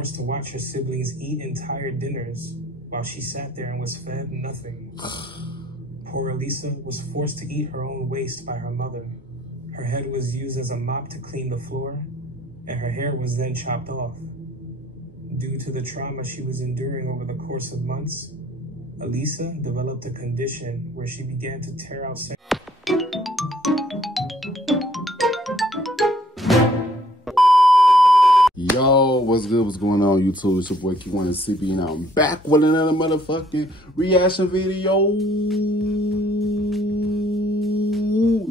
forced to watch her siblings eat entire dinners while she sat there and was fed nothing. Poor Elisa was forced to eat her own waste by her mother. Her head was used as a mop to clean the floor, and her hair was then chopped off. Due to the trauma she was enduring over the course of months, Elisa developed a condition where she began to tear out Yo, what's good? What's going on, YouTube? It's your boy Q1 and CB, and I'm back with another motherfucking reaction video. You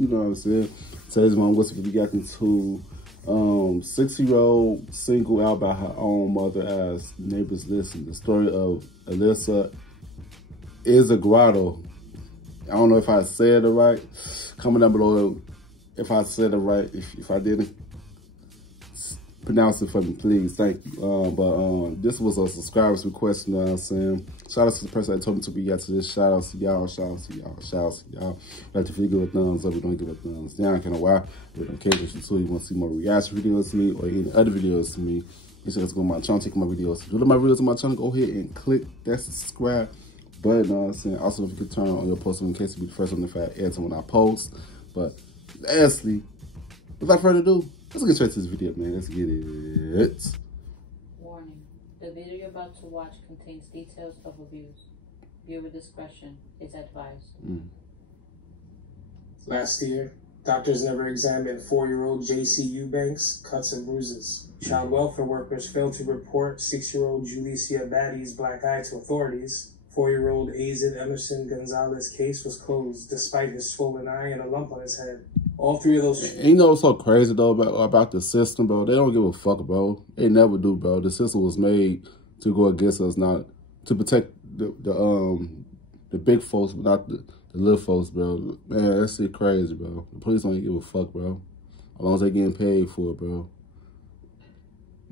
know what I'm saying? Today's one, what's we got into 6-year-old single out by her own mother as neighbors listen. The story of Elisa Izquierdo. I don't know if I said it right. Comment down below if I said it right. If I didn't, pronounce it for me, please. Thank you. This was a subscriber's request, you know what I'm saying? Shout out to the person that told me to react to this. Shout out to y'all, shout out to y'all, shout out to y'all. Like to give a thumbs up, we don't give a thumbs down. Kind of why? We don't care if you want to see more reaction videos to me or any other videos to me. Make sure to go to my channel, check my videos. If you like my videos on my channel, go ahead and click that subscribe button, you know what I'm saying? Also, if you could turn on your post in case you be the first one if I add to when I post. But lastly, without further ado, let's get straight to this video, man. Let's get it. Warning. The video you're about to watch contains details of abuse. Viewer discretion is advised. Last year, doctors never examined 4-year-old J.C. Eubanks' cuts and bruises. Child welfare workers failed to report 6-year-old Julicia Batty's black eye to authorities. 4-year-old Azid Emerson Gonzalez's case was closed despite his swollen eye and a lump on his head. All three of those... And you know what's so crazy, though, about the system, bro? They don't give a fuck, bro. They never do, bro. The system was made to go against us, not to protect the big folks, but not the little folks, bro. Man, that shit crazy, bro. The police don't give a fuck, bro. As long as they getting paid for it, bro.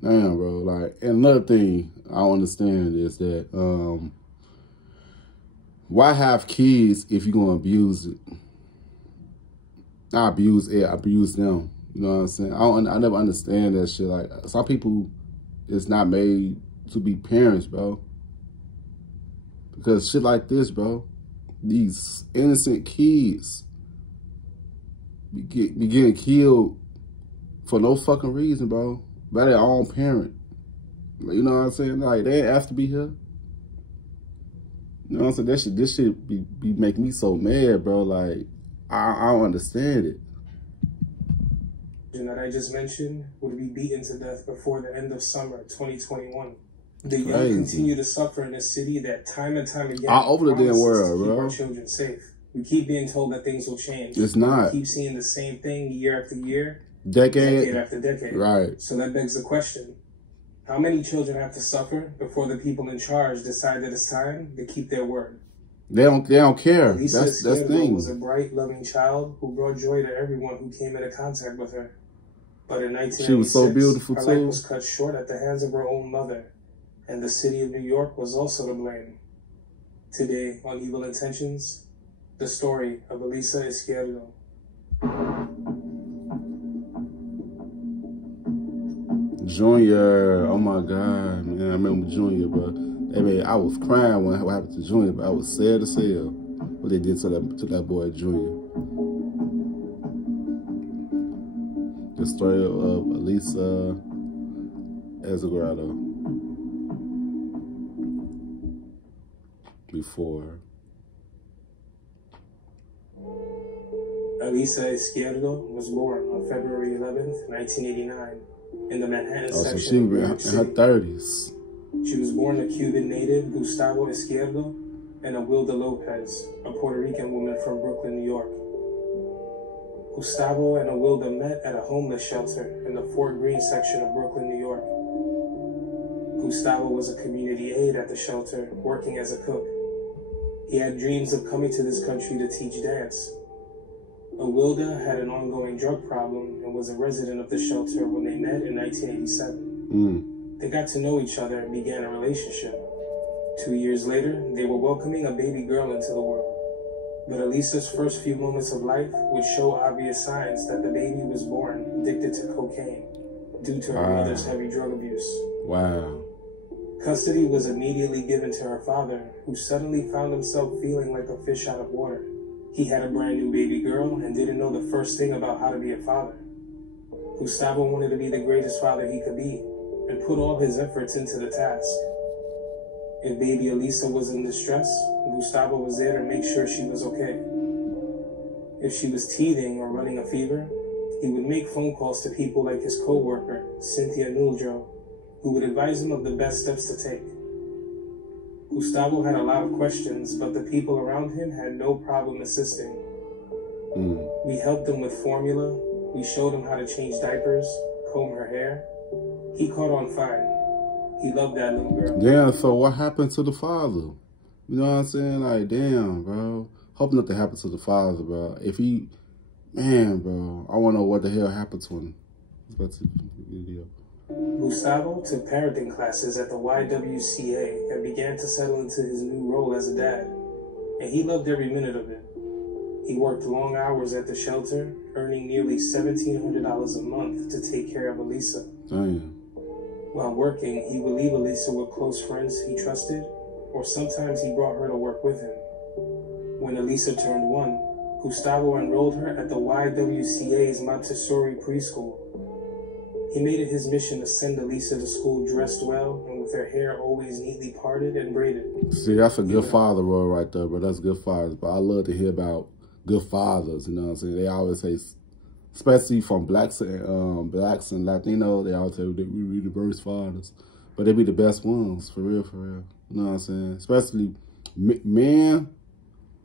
Damn, bro. Like, and another thing I don't understand is that, why have kids if you're going to abuse it? I abuse it, I abuse them. You know what I'm saying? I never understand that shit. Like, some people, it's not made to be parents, bro. Because shit like this, bro, these innocent kids be getting killed for no fucking reason, bro, by their own parent. You know what I'm saying? Like, they ain't have to be here. You know what I'm saying? This shit be making me so mad, bro. Like, I don't understand it. That I just mentioned would be beaten to death before the end of summer 2021. The young continue to suffer in a city that time and time again all over the damn world, keep bro. Our children safe. We keep being told that things will change. It's not. We keep seeing the same thing year after year, decade after decade. Right. So that begs the question: how many children have to suffer before the people in charge decide that it's time to keep their word? They don't care. Elisa That's the thing. Was a bright, loving child who brought joy to everyone who came into contact with her. But in 1996, she was so beautiful her life was cut short at the hands of her own mother, and the city of New York was also to blame. Today on Evil Intentions, the story of Elisa Izquierdo. Junior, oh my God, man, I remember Junior, bro. Hey, man, I was crying when what happened to Junior, but I was sad as hell what they did to that boy Junior. The story of Elisa Izquierdo. Before. Elisa Izquierdo was born on February 11th, 1989, in the Manhattan section. So she was in her 30s. She was born to Cuban native Gustavo Izquierdo and Awilda Lopez, a Puerto Rican woman from Brooklyn, New York. Gustavo and Awilda met at a homeless shelter in the Fort Greene section of Brooklyn, New York. Gustavo was a community aide at the shelter, working as a cook. He had dreams of coming to this country to teach dance. Awilda had an ongoing drug problem and was a resident of the shelter when they met in 1987. They got to know each other and began a relationship. 2 years later, they were welcoming a baby girl into the world. But Elisa's first few moments of life would show obvious signs that the baby was born addicted to cocaine due to her mother's heavy drug abuse. Wow. Custody was immediately given to her father, who suddenly found himself feeling like a fish out of water. He had a brand new baby girl and didn't know the first thing about how to be a father. Gustavo wanted to be the greatest father he could be and put all his efforts into the task. If baby Elisa was in distress, Gustavo was there to make sure she was okay. If she was teething or running a fever, he would make phone calls to people like his co-worker, Cynthia Nuldro, who would advise him of the best steps to take. Gustavo had a lot of questions, but the people around him had no problem assisting. We helped him with formula, we showed him how to change diapers, comb her hair. He caught on fire. He loved that little girl. Yeah, so what happened to the father? You know what I'm saying? Like, damn, bro. Hope nothing happened to the father, bro. If he, man, bro, I want to know what the hell happened to him. Gustavo took parenting classes at the YWCA and began to settle into his new role as a dad, and he loved every minute of it. He worked long hours at the shelter, earning nearly $1,700 a month to take care of Elisa. Damn. While working, he would leave Elisa with close friends he trusted, or sometimes he brought her to work with him. When Elisa turned 1, Gustavo enrolled her at the YWCA's Montessori preschool. He made it his mission to send Elisa to school dressed well and with her hair always neatly parted and braided. See, that's a good father role right there, bro. That's good fathers. But I love to hear about good fathers, you know what I'm saying? They always say, especially from blacks and Latino, they always say we be the worst fathers. But they be the best ones, for real, for real. You know what I'm saying? Especially men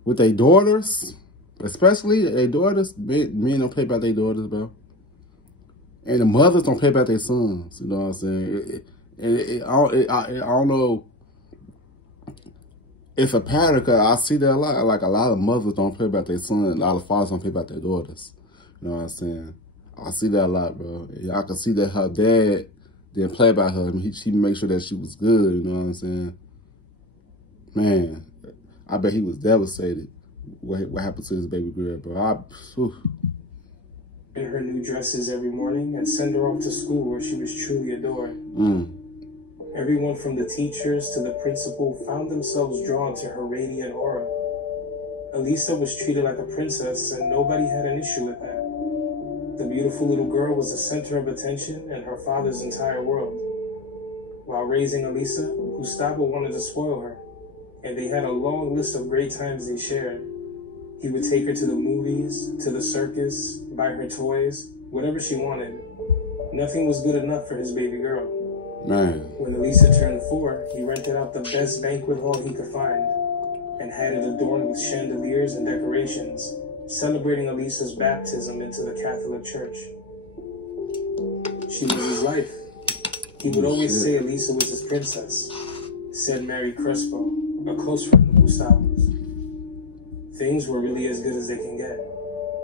with their daughters, especially their daughters. Men don't play about their daughters, bro. And the mothers don't play about their sons, you know what I'm saying? I don't know. It's a pattern, because I see that a lot. Like, a lot of mothers don't play about their sons, a lot of fathers don't play about their daughters. You know what I'm saying? I see that a lot, bro. I can see that her dad didn't play about her. I mean, she made sure that she was good, you know what I'm saying? Man, I bet he was devastated what happened to his baby girl, bro. In her new dresses every morning and send her off to school where she was truly adored. Everyone from the teachers to the principal found themselves drawn to her radiant aura. Elisa was treated like a princess and nobody had an issue with that. The beautiful little girl was the center of attention in her father's entire world. While raising Elisa, Gustavo wanted to spoil her, and they had a long list of great times they shared. He would take her to the movies, to the circus, buy her toys, whatever she wanted. Nothing was good enough for his baby girl. Man. When Elisa turned 4, he rented out the best banquet hall he could find and had it adorned with chandeliers and decorations, celebrating Elisa's baptism into the Catholic Church. She was his life. He would always say Elisa was his princess, said Mary Crespo, a close friend of Gustavo's. Things were really as good as they can get.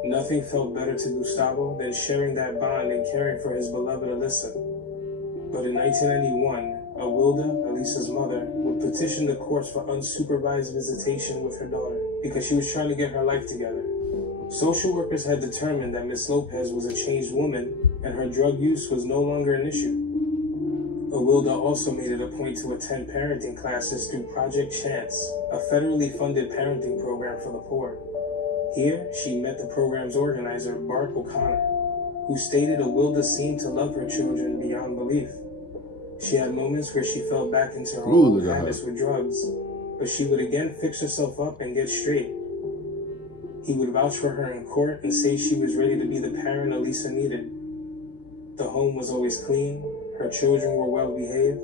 Nothing felt better to Gustavo than sharing that bond and caring for his beloved Elisa. But in 1991, Awilda, Elisa's mother, would petition the courts for unsupervised visitation with her daughter because she was trying to get her life together. Social workers had determined that Miss Lopez was a changed woman and her drug use was no longer an issue. Awilda also made it a point to attend parenting classes through Project Chance, a federally funded parenting program for the poor. Here, she met the program's organizer, Bart O'Connor, who stated Awilda seemed to love her children beyond belief. She had moments where she fell back into her old habits with drugs, but she would again fix herself up and get straight. He would vouch for her in court and say she was ready to be the parent Elisa needed. The home was always clean, her children were well behaved,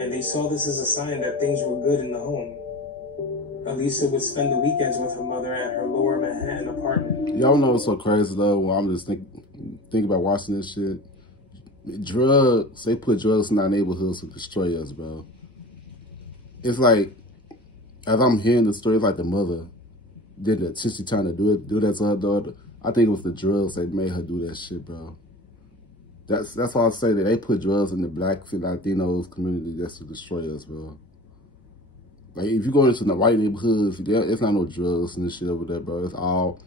and they saw this as a sign that things were good in the home. Elisa would spend the weekends with her mother at her Lower Manhattan apartment. Y'all know what's so crazy though? Well, I'm just thinking about watching this shit. Drugs, they put drugs in our neighborhoods to destroy us, bro. It's like, as I'm hearing the story, it's like the mother did it. Since she trying to do that to her daughter. I think it was the drugs that made her do that shit, bro. That's why I say that they put drugs in the blacks and Latinos community just to destroy us, bro. Like, if you go into the white neighborhoods, it's not no drugs and this shit over there, bro. It's all,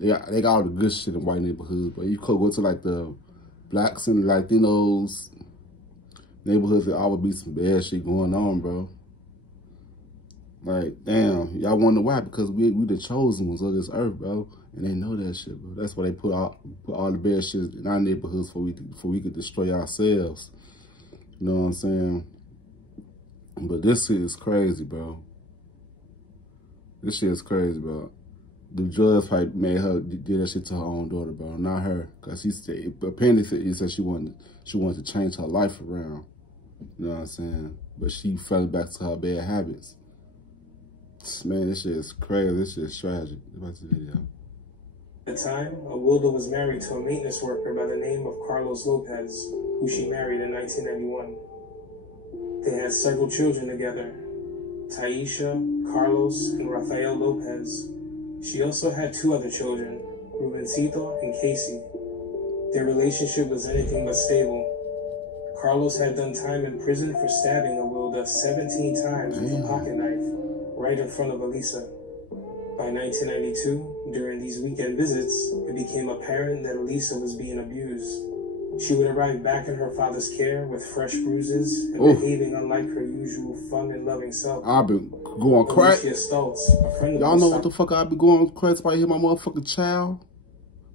they got all the good shit in white neighborhoods. But you could go to, like, the blacks and Latinos, neighborhoods, there always be some bad shit going on, bro. Like, damn, y'all wonder why? Because we the chosen ones of this earth, bro. And they know that shit, bro. That's why they put all the bad shit in our neighborhoods before we could destroy ourselves. You know what I'm saying? But this shit is crazy, bro. This shit is crazy, bro. The judge probably made her do that shit to her own daughter, bro, not her. Cause she said, apparently he said she wanted to change her life around. You know what I'm saying? But she fell back to her bad habits. Man, this shit is crazy. This shit is tragic. Watch the video. At the time, Awilda was married to a maintenance worker by the name of Carlos Lopez, who she married in 1991. They had several children together, Taisha, Carlos, and Rafael Lopez. She also had 2 other children, Rubencito and Casey. Their relationship was anything but stable. Carlos had done time in prison for stabbing Awilda 17 times with a pocket knife, right in front of Elisa. By 1992, during these weekend visits, it became apparent that Elisa was being abused. She would arrive back in her father's care with fresh bruises and behaving unlike her usual fun and loving self. I've been going crazy. Y'all know what the fuck I be going crazy about here, my motherfucking child?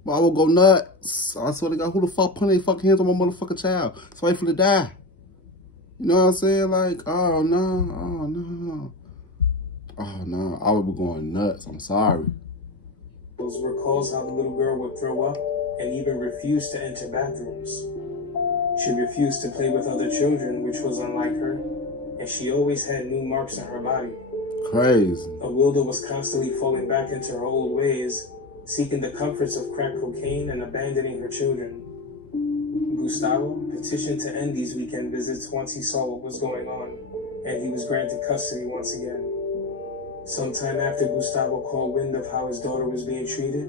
But I will go nuts. I swear to God, who the fuck put their fucking hands on my motherfucking child? It's wait for to die. You know what I'm saying? Like, oh no. Oh no, I would be going nuts. I'm sorry. Those recalls how the little girl would throw up and even refuse to enter bathrooms. She refused to play with other children, which was unlike her, and she always had new marks on her body. Crazy. Awilda was constantly falling back into her old ways, seeking the comforts of crack cocaine and abandoning her children. Gustavo petitioned to end these weekend visits once he saw what was going on, and he was granted custody once again. Sometime after Gustavo caught wind of how his daughter was being treated,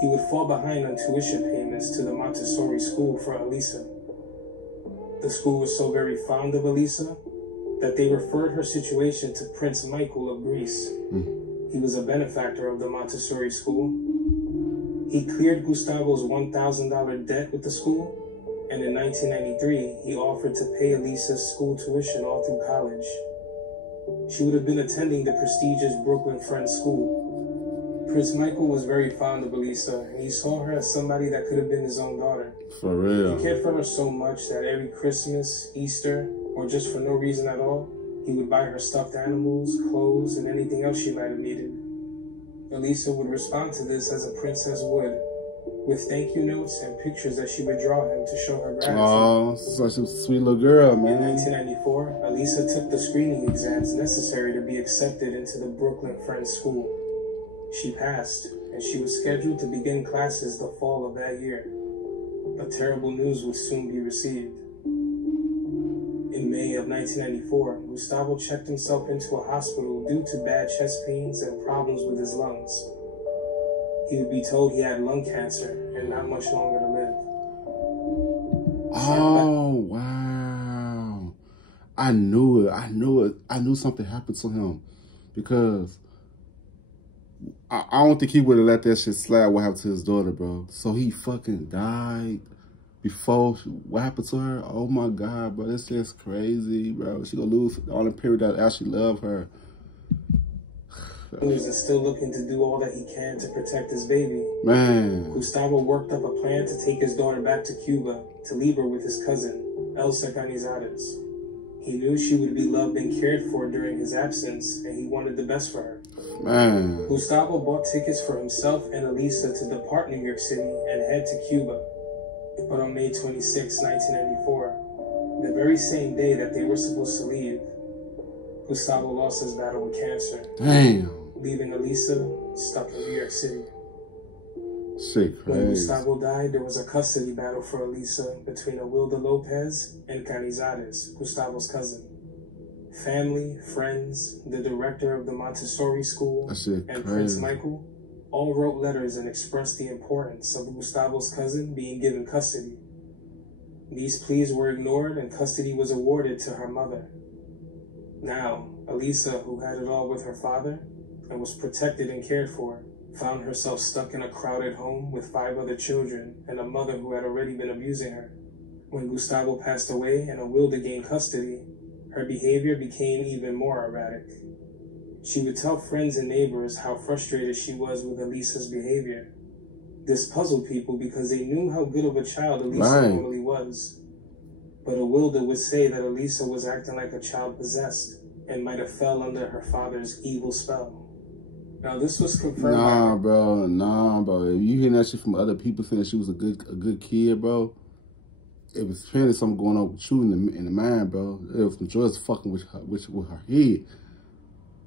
he would fall behind on tuition payments to the Montessori school for Elisa. The school was so very fond of Elisa that they referred her situation to Prince Michael of Greece. He was a benefactor of the Montessori school. He cleared Gustavo's $1,000 debt with the school, and in 1993, he offered to pay Elisa's school tuition all through college. She would have been attending the prestigious Brooklyn Friends School. Prince Michael was very fond of Elisa, and he saw her as somebody that could have been his own daughter. For real. He cared for her so much that every Christmas, Easter, or just for no reason at all, he would buy her stuffed animals, clothes, and anything else she might have needed. Elisa would respond to this as a princess would, with thank you notes and pictures that she would draw him to show her gratitude. Oh, such a sweet little girl, man. In 1994, Elisa took the screening exams necessary to be accepted into the Brooklyn Friends School. She passed, and she was scheduled to begin classes the fall of that year. But terrible news would soon be received. In May of 1994, Gustavo checked himself into a hospital due to bad chest pains and problems with his lungs. He would be told he had lung cancer and not much longer to live. Oh, wow. I knew it. I knew something happened to him. Because I don't think he would have let that shit slide what happened to his daughter, bro. So he fucking died before what happened to her. Oh, my God, bro. This shit's crazy, bro. She gonna lose all the people that actually love her. Is still looking to do all that he can to protect his baby. Man. Gustavo worked up a plan to take his daughter back to Cuba to leave her with his cousin, Elisa Canizales. He knew she would be loved and cared for during his absence, and he wanted the best for her. Man. Gustavo bought tickets for himself and Elisa to depart New York City and head to Cuba. But on May 26, 1994, the very same day that they were supposed to leave, Gustavo lost his battle with cancer. Damn. Leaving Elisa stuck in New York City. Shit crazy. When Gustavo died, there was a custody battle for Elisa between Awilda Lopez and Canizales, Gustavo's cousin. Family, friends, the director of the Montessori school, and Prince Michael all wrote letters and expressed the importance of Gustavo's cousin being given custody. These pleas were ignored and custody was awarded to her mother. Now, Elisa, who had it all with her father and was protected and cared for, found herself stuck in a crowded home with 5 other children and a mother who had already been abusing her. When Gustavo passed away and Awilda gained custody, her behavior became even more erratic. She would tell friends and neighbors how frustrated she was with Elisa's behavior. This puzzled people because they knew how good of a child Elisa normally was. But Awilda would say that Elisa was acting like a child possessed and might have fell under her father's evil spell. Now this was confirmed Nah, bro. If you hear that shit from other people saying she was a good kid, bro, it was apparently something going on with you in the mind, bro. It was some drugs fucking with her head.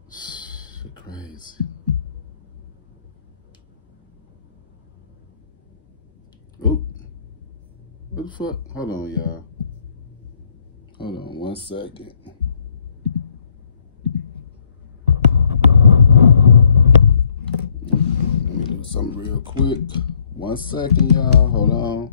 Shit crazy. Oh, what the fuck? Hold on, y'all. Hold on 1 second. Let me do something real quick. 1 second, y'all. Hold on.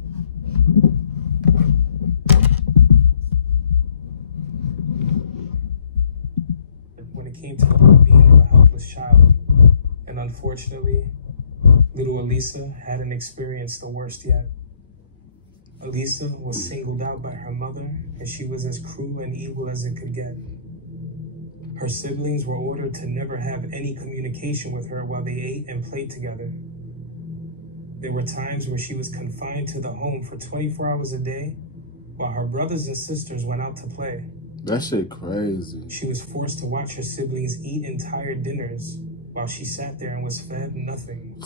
When it came to the well-being of a helpless child, and unfortunately, little Elisa hadn't experienced the worst yet. Elisa was singled out by her mother, and she was as cruel and evil as it could get. Her siblings were ordered to never have any communication with her while they ate and played together. There were times where she was confined to the home for 24 hours a day, while her brothers and sisters went out to play. That shit crazy. She was forced to watch her siblings eat entire dinners, while she sat there and was fed nothing.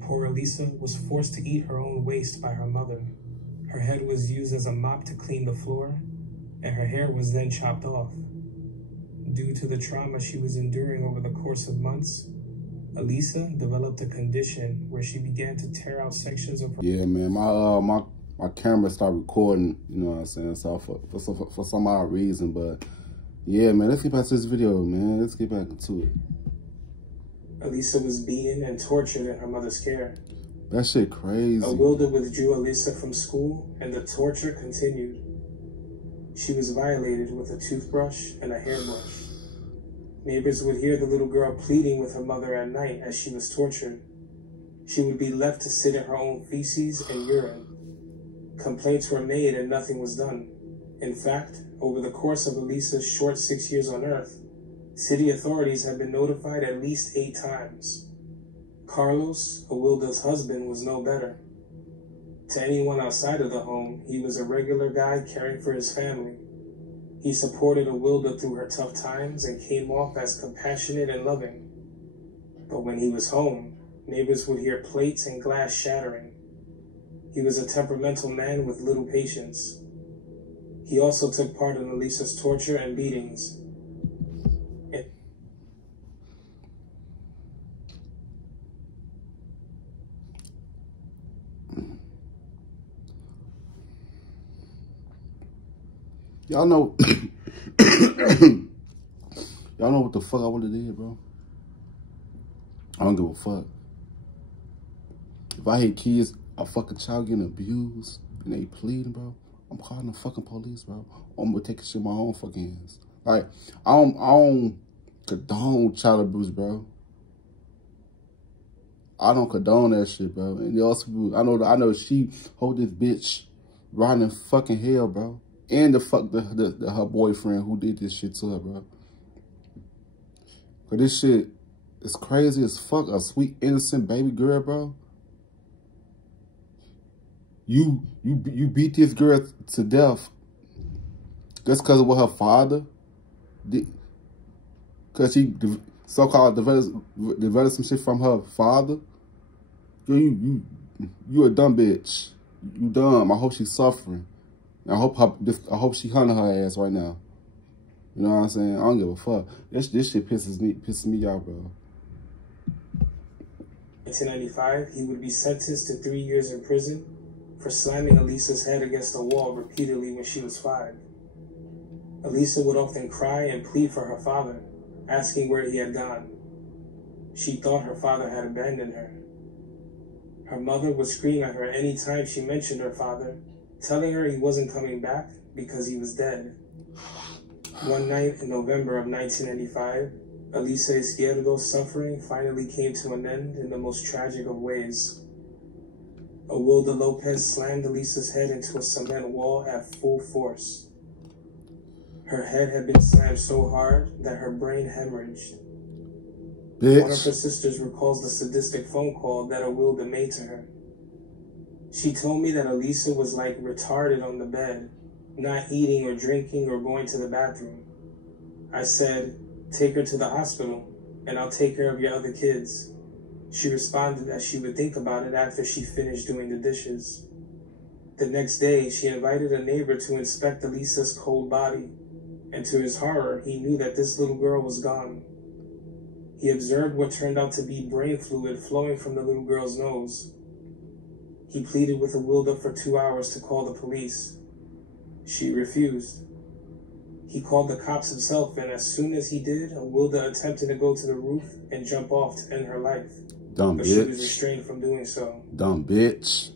Poor Elisa was forced to eat her own waste by her mother. Her head was used as a mop to clean the floor, and her hair was then chopped off. Due to the trauma she was enduring over the course of months, Elisa developed a condition where she began to tear out sections of her... Yeah, man, my camera started recording, you know what I'm saying, so for some odd reason, but yeah, man, let's get back to this video, man. Let's get back into it. Elisa was beaten and tortured in her mother's care. That shit crazy. Awilda withdrew Elisa from school, and the torture continued. She was violated with a toothbrush and a hairbrush. Neighbors would hear the little girl pleading with her mother at night as she was tortured. She would be left to sit in her own feces and urine. Complaints were made and nothing was done. In fact, over the course of Elisa's short 6 years on Earth, city authorities had been notified at least 8 times. Carlos, Awilda's husband, was no better. To anyone outside of the home, he was a regular guy caring for his family. He supported Awilda through her tough times and came off as compassionate and loving. But when he was home, neighbors would hear plates and glass shattering. He was a temperamental man with little patience. He also took part in Elisa's torture and beatings. Y'all know, y'all know what the fuck I would have did, bro? I don't give a fuck. If I hate kids, a fucking child getting abused and they pleading, bro, I'm calling the fucking police, bro. I'm gonna take this shit in my own fucking hands. Like, I don't condone child abuse, bro. I don't condone that shit, bro. And they also, I know she hold this bitch riding in fucking hell, bro. And her boyfriend who did this shit to her, bro. But this shit is crazy as fuck. A sweet, innocent baby girl, bro. You beat this girl to death just because of what her father did. Because she so-called developed some shit from her father. You a dumb bitch. You dumb. I hope she's suffering. I hope she hunting her ass right now. You know what I'm saying? I don't give a fuck. This shit pisses me out, bro. In 1995, he would be sentenced to 3 years in prison for slamming Elisa's head against a wall repeatedly when she was 5. Elisa would often cry and plead for her father, asking where he had gone. She thought her father had abandoned her. Her mother would scream at her any time she mentioned her father, telling her he wasn't coming back because he was dead. One night in November of 1995, Elisa Izquierdo's suffering finally came to an end in the most tragic of ways. Awilda Lopez slammed Elisa's head into a cement wall at full force. Her head had been slammed so hard that her brain hemorrhaged. Bitch. One of her sisters recalls the sadistic phone call that Awilda made to her. She told me that Elisa was like retarded on the bed, not eating or drinking or going to the bathroom. I said, "Take her to the hospital, and I'll take care of your other kids." She responded that she would think about it after she finished doing the dishes. The next day, she invited a neighbor to inspect Elisa's cold body, and to his horror, he knew that this little girl was gone. He observed what turned out to be brain fluid flowing from the little girl's nose. He pleaded with Awilda for 2 hours to call the police. She refused. He called the cops himself, and as soon as he did, Awilda attempted to go to the roof and jump off to end her life. Dumb but bitch. she was restrained from doing so. Dumb bitch.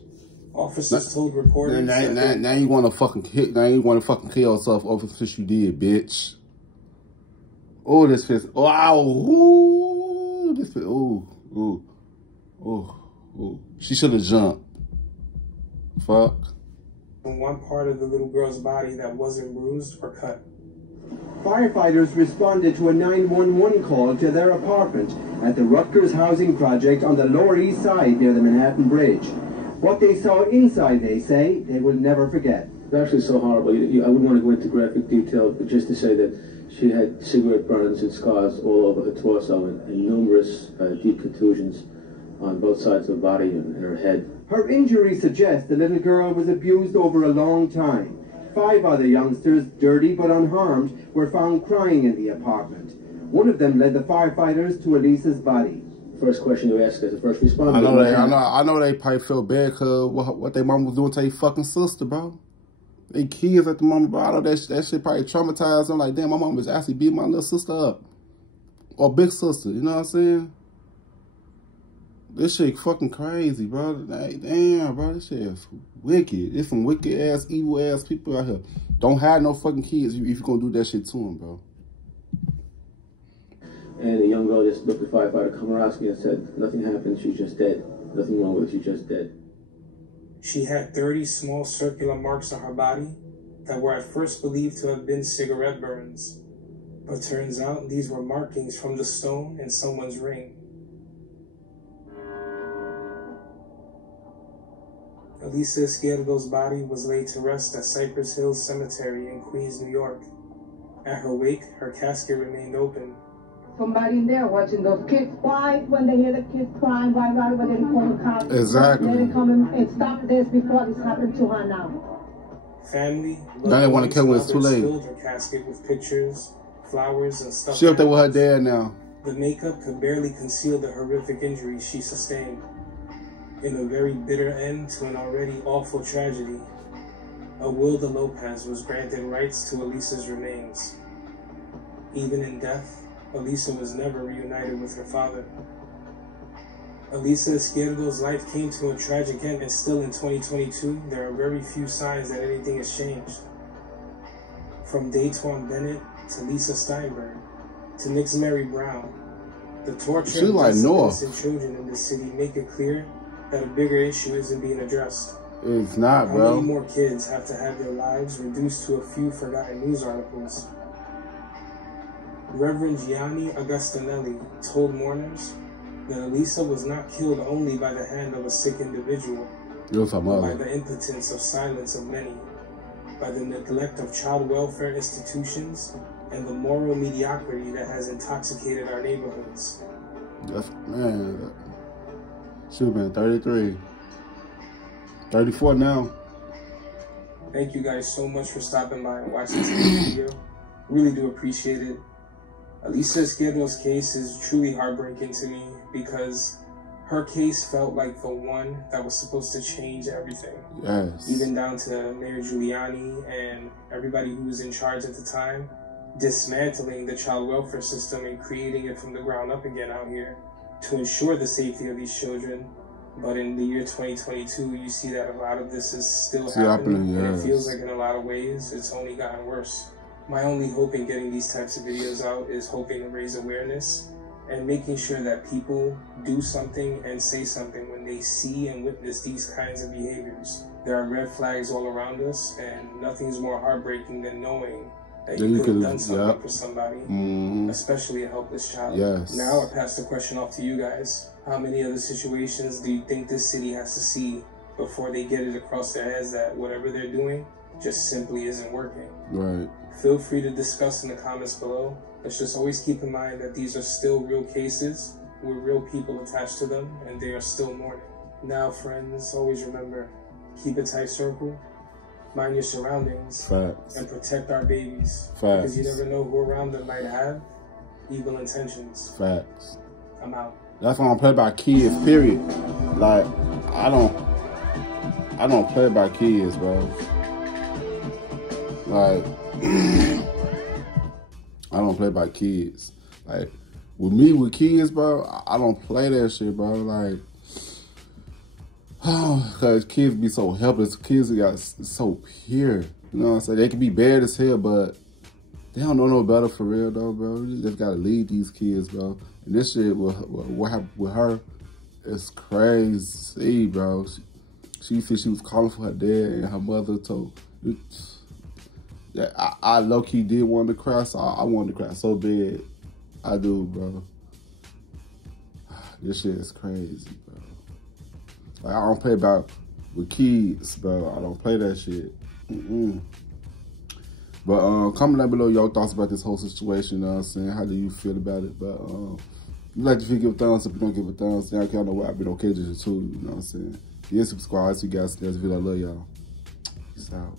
Officers told reporters now you want to fucking kill. Now you want to fucking kill yourself over the shit you did, bitch. Oh, this fist. Wow. Ooh, this fist. Ooh, ooh, ooh, ooh. She should have jumped. Fuck. on one part of the little girl's body that wasn't bruised or cut. Firefighters responded to a 911 call to their apartment at the Rutgers Housing Project on the Lower East Side near the Manhattan Bridge. What they saw inside, they say, they will never forget. It's actually so horrible. I wouldn't want to go into graphic detail, but just to say that she had cigarette burns and scars all over her torso and numerous deep contusions on both sides of the body and her head. Her injuries suggest the little girl was abused over a long time. 5 other youngsters, dirty but unharmed, were found crying in the apartment. One of them led the firefighters to Elisa's body. First question you ask as a first responder. I know they probably feel bad because what their mom was doing to their fucking sister, bro. They kids at the moment, bro. I know that shit probably traumatized them. Like, damn, my mom was actually beating my little sister up. Or big sister, you know what I'm saying? This shit fucking crazy, bro. Like, damn, bro, this shit is wicked. There's some wicked ass, evil ass people out here. Don't have no fucking kids if you're gonna do that shit to them, bro. And the young girl just looked at firefighter Komorowski and said, nothing happened, she's just dead. Nothing wrong with her, she's just dead. She had 30 small circular marks on her body that were at first believed to have been cigarette burns. But turns out these were markings from the stone in someone's ring. Elisa Izquierdo's body was laid to rest at Cypress Hills Cemetery in Queens, New York. At her wake, her casket remained open. Somebody in there watching those kids. Why, when they hear the kids crying, why right away they call the cops? Exactly. Let it come and stop this before this happened to her now. Family, now they want to kill her, it's too late. Filled her casket with pictures, flowers, and stuff. She up there with her dad now. The makeup could barely conceal the horrific injuries she sustained. In a very bitter end to an already awful tragedy, Awilda Lopez was granted rights to Elisa's remains. Even in death, Elisa was never reunited with her father. Elisa Izquierdo's life came to a tragic end, and still in 2022, there are very few signs that anything has changed. From Daytwan Bennett to Lisa Steinberg to Nick's Mary Brown, the torture of innocent children in this city make it clear that a bigger issue isn't being addressed. It's not, bro. How many more kids have to have their lives reduced to a few forgotten news articles? Reverend Gianni Augustinelli told mourners that Elisa was not killed only by the hand of a sick individual, but by the impotence of silence of many, by the neglect of child welfare institutions, and the moral mediocrity that has intoxicated our neighborhoods. Man, should have been 33. 34 now. Thank you guys so much for stopping by and watching this video. Really do appreciate it. Elisa Izquierdo's case is truly heartbreaking to me because her case felt like the one that was supposed to change everything. Yes. Even down to Mayor Giuliani and everybody who was in charge at the time, dismantling the child welfare system and creating it from the ground up again out here to ensure the safety of these children. But in the year 2022, you see that a lot of this is still happening, yes. And it feels like in a lot of ways, it's only gotten worse. My only hope in getting these types of videos out is hoping to raise awareness and making sure that people do something and say something when they see and witness these kinds of behaviors. There are red flags all around us, and nothing's more heartbreaking than knowing that you could have done something for somebody, especially a helpless child. Yes. Now I pass the question off to you guys. How many other situations do you think this city has to see before they get it across their heads that whatever they're doing just simply isn't working? Right. Feel free to discuss in the comments below. Let's just always keep in mind that these are still real cases with real people attached to them, and they are still mourning. Now, friends, always remember, keep a tight circle, mind your surroundings, Facts. and protect our babies. Facts. Because you never know who around them might have evil intentions. Facts. I'm out. That's why I don't play by kids, period. Like, I don't play by kids, bro. Like, I don't play by kids. Like, with me, with kids, bro, I don't play that shit, bro. Like, because kids be so helpless. Kids got so pure. You know what I'm saying? They can be bad as hell, but they don't know no better for real, though, bro. You just got to lead these kids, bro. And this shit, what happened with her, is crazy, bro. She said she was calling for her dad, and her mother told. Yeah, I low-key did want to cry, so I wanted to cry so bad. I do, bro. This shit is crazy, bro. Like, I don't play about with kids, bro. I don't play that shit. But comment down below your thoughts about this whole situation, you know what I'm saying? How do you feel about it? But if you like the video, give a thumbs up. If you don't give a thumbs down, y'all know where I've been okay just too, you know what I'm saying? Yeah, subscribe. See you guys in the next video. I love y'all. Peace out.